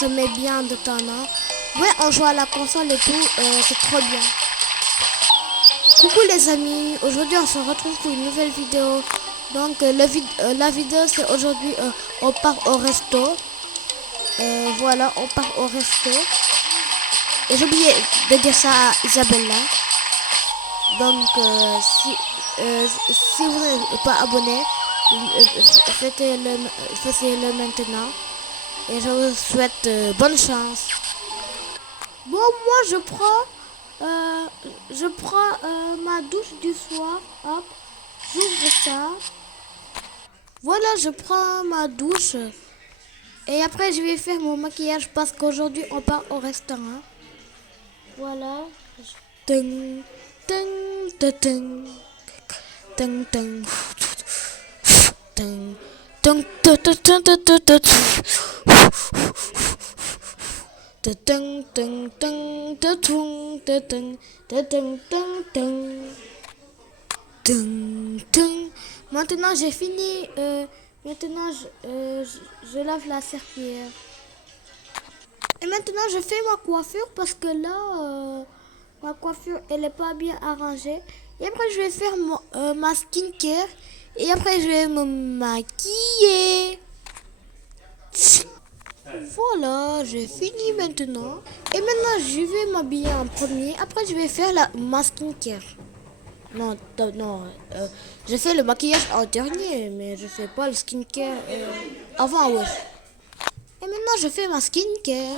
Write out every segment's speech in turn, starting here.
Je mets bien de temps, non? Ouais, on joue à la console et tout, c'est trop bien. Coucou les amis, aujourd'hui on se retrouve pour une nouvelle vidéo. Donc la vidéo c'est aujourd'hui on part au resto. Voilà, on part au resto. Et j'ai oublié de dire ça à Isabella. Donc si vous n'êtes pas abonné, faites-le maintenant. Et je vous souhaite bonne chance. Bon, moi je prends ma douche du soir. Hop, j'ouvre ça. Voilà, je prends ma douche. Et après, je vais faire mon maquillage parce qu'aujourd'hui, on part au restaurant. Voilà. Ting, ting, ting, ting, ting, ting, ting, ting, ting, ting, ting, ting, ting. Ting, ting, ting, ting, ting, ting, ting, ting. Ting, ting. Maintenant j'ai fini. Maintenant je lave la serpillière. Et maintenant je fais ma coiffure parce que là ma coiffure elle est pas bien arrangée. Et après je vais faire ma skincare. Et après je vais me maquiller. Voilà, j'ai fini maintenant. Et maintenant je vais m'habiller en premier. Après je vais faire ma skincare. Non, non, je fais le maquillage en dernier, mais je fais pas le skincare avant, ouais. Et maintenant, je fais ma skincare.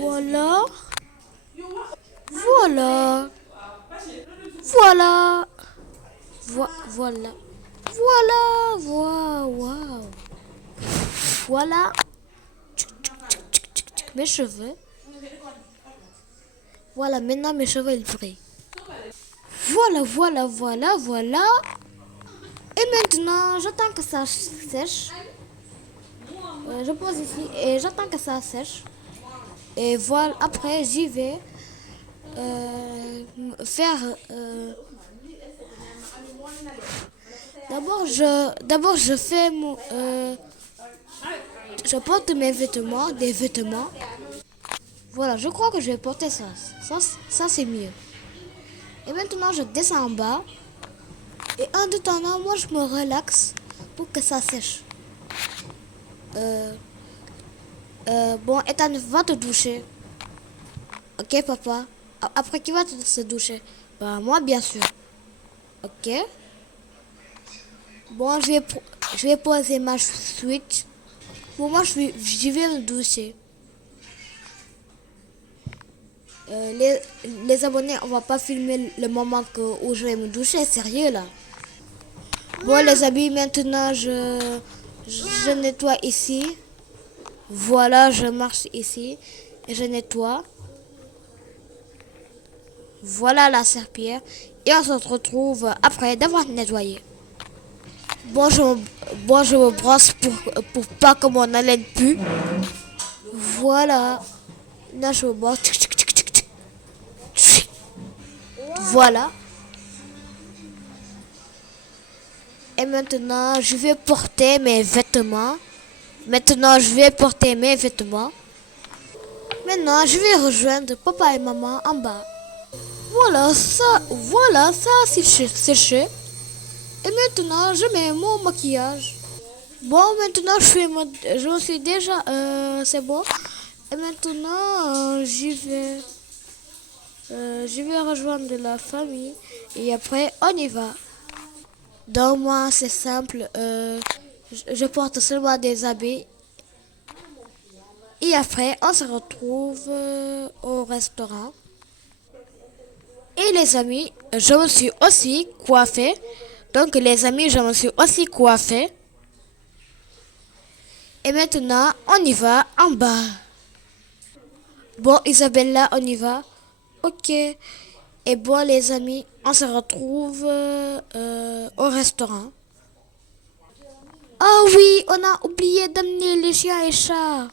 Voilà, voilà, voilà, voilà, voilà, waouh, voilà, mes cheveux. Voilà, maintenant mes cheveux ils brillent. Voilà, voilà, voilà, voilà. Et maintenant, j'attends que ça sèche. Je pose ici et j'attends que ça sèche. Et voilà, après j'y vais faire. D'abord je fais je porte mes vêtements, des vêtements. Voilà, je crois que je vais porter ça. Ça c'est mieux. Et maintenant je descends en bas. Et en attendant, moi je me relaxe pour que ça sèche. Bon, Ethan va te doucher. Ok, papa. Après, qui va se doucher? Bah, moi, bien sûr. Ok. Bon, je vais poser ma switch. Bon, moi, je vais me doucher. Les abonnés, on va pas filmer le moment où je vais me doucher. Sérieux, là. Bon, les amis, maintenant, je nettoie ici. Voilà, je marche ici. Et je nettoie. Voilà la serpillière. Et on se retrouve après d'avoir nettoyé. Bon, je me brosse pour pas que mon haleine pue. Voilà. Là, je me brosse. Voilà. Et maintenant, je vais porter mes vêtements. Maintenant, je vais porter mes vêtements. Maintenant, je vais rejoindre papa et maman en bas. Voilà, ça c'est séché. Et maintenant, je mets mon maquillage. Bon, maintenant, je me suis déjà... c'est bon. Et maintenant, je vais rejoindre la famille. Et après, on y va. Donc, moi, c'est simple. Je porte seulement des habits. Et après, on se retrouve au restaurant. Et les amis, je me suis aussi coiffée. Donc, les amis, je me suis aussi coiffée. Et maintenant, on y va en bas. Bon, Isabella, on y va. Ok. Et bon, les amis, on se retrouve au restaurant. Ah oui, on a oublié d'amener les chiens et chats.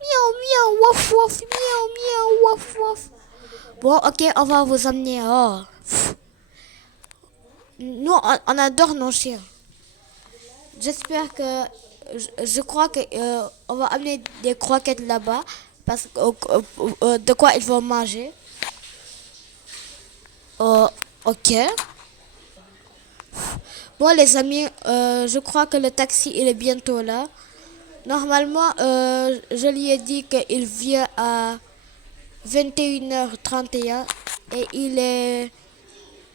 Miaou, miaou, waf, waf, miaou, miaou, waf, waf. Bon, ok, on va vous amener. Oh. Nous, on adore nos chiens. J'espère que je crois que on va amener des croquettes là-bas parce que de quoi ils vont manger. Ok. Bon les amis, je crois que le taxi il est bientôt là. Normalement, je lui ai dit qu'il vient à 21h31 et il est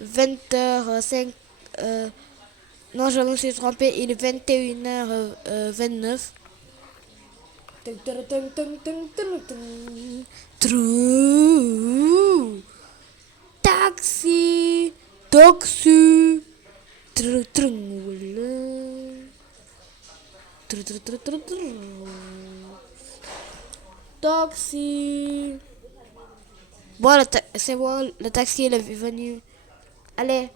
20h05. Non, je me suis trompé, il est 21h29. Taxi, taxi, taxi. Bon, c'est bon, le taxi il est venu. Allez,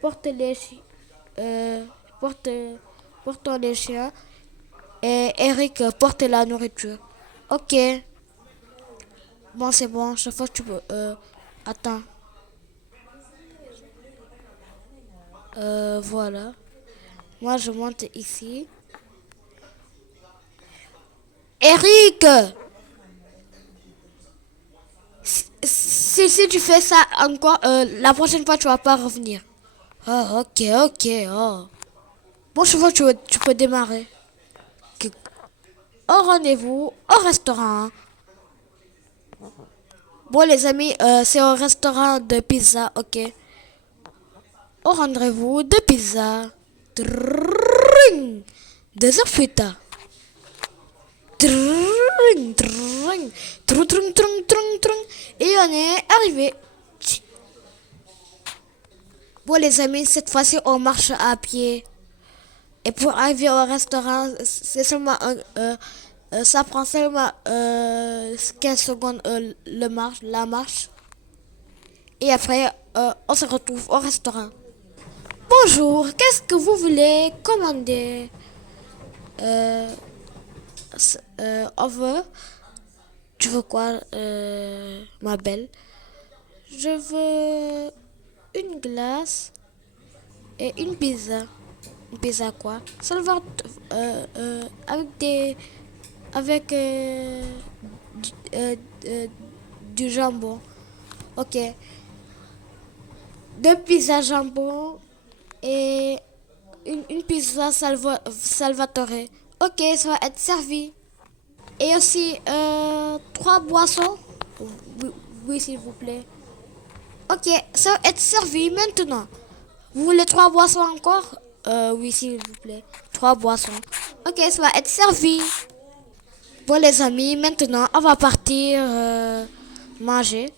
porte les chiens. Euh, porte, portons les chiens. Et Eric porte la nourriture. Ok. Bon, c'est bon. Chaque fois que tu peux. Attends. Voilà. Moi, je monte ici. Eric! Si tu fais ça encore, la prochaine fois, tu vas pas revenir. Ah, ok, ok. Oh. Bon, je vois, tu peux démarrer. Au rendez-vous, au restaurant. Bon, les amis, c'est au restaurant de pizza, ok. Au rendez-vous de pizza. Drrrring. 2 heures plus tard. Drrrring, drrrring, drrrring, drrrring, drrrring. Et on est arrivé. Bon, les amis, cette fois-ci, on marche à pied. Et pour arriver au restaurant, c'est seulement ça prend seulement 15 secondes la marche. Et après, on se retrouve au restaurant. Bonjour, qu'est-ce que vous voulez commander? On veut. Tu veux quoi, ma belle? Je veux une glace et une pizza. Une pizza quoi? Seulement avec des. Avec du jambon. Ok. 2 pizzas jambon et une pizza Salvatore. Ok, ça va être servi. Et aussi 3 boissons. Oui, oui, s'il vous plaît. Ok, ça va être servi maintenant. Vous voulez 3 boissons encore? Oui, s'il vous plaît. 3 boissons. Ok, ça va être servi. Bon, les amis, maintenant, on va partir manger.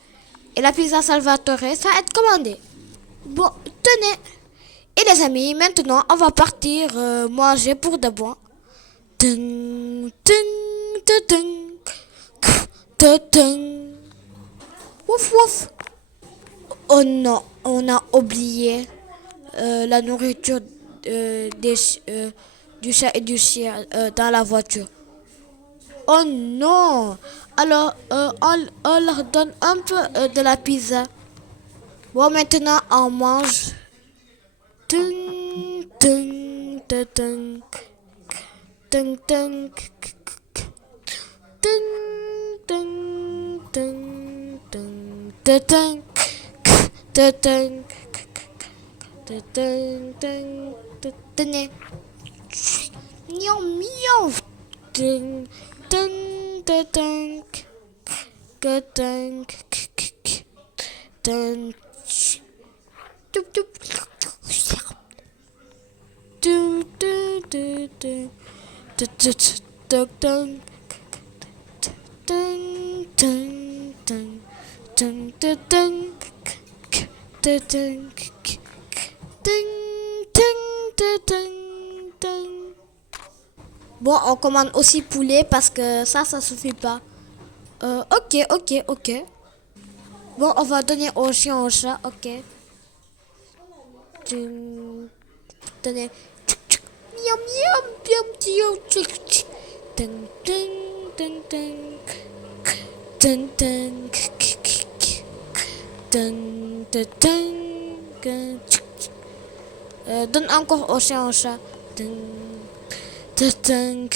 Et la pizza Salvatore, ça va être commandé. Bon, tenez. Et les amis, maintenant, on va partir manger pour de bon. Ding, ding, ding, ding, ding. Ouf, ouf. Oh non, on a oublié la nourriture du chat et du chien dans la voiture. Oh non. Alors, on leur donne un peu de la pizza. Bon, maintenant, on mange. Ding, ding, ding, ding. Ding, ding, ding, ding, ding, ding, ding, ding, ding, ding, miaou, miaou, ding, ding, ding, ding, ding, tup, tup, do, do, do, do. Dun, dun, dun, dun, dun, dun, dun, dun, dun, dun, dun, dun, dun, dun. Bon, on commande aussi poulet parce que ça suffit pas. Ok, ok, ok. Bon, on va donner au chien au chat, ok. Donnez. Miam miam miam miam tchic tchic. Dun dun dun dun. Dun dun dun dun dun. Donne encore au chien au chat. Dun Ta-tang.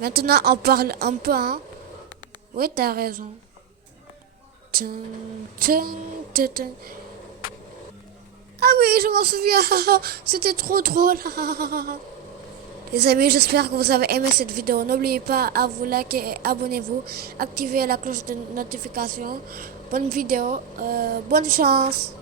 Maintenant, on parle un peu, hein. Oui, t'as raison. Ah oui, je m'en souviens. C'était trop drôle. Les amis, j'espère que vous avez aimé cette vidéo. N'oubliez pas à vous liker et abonnez-vous. Activez la cloche de notification. Bonne vidéo. Bonne chance.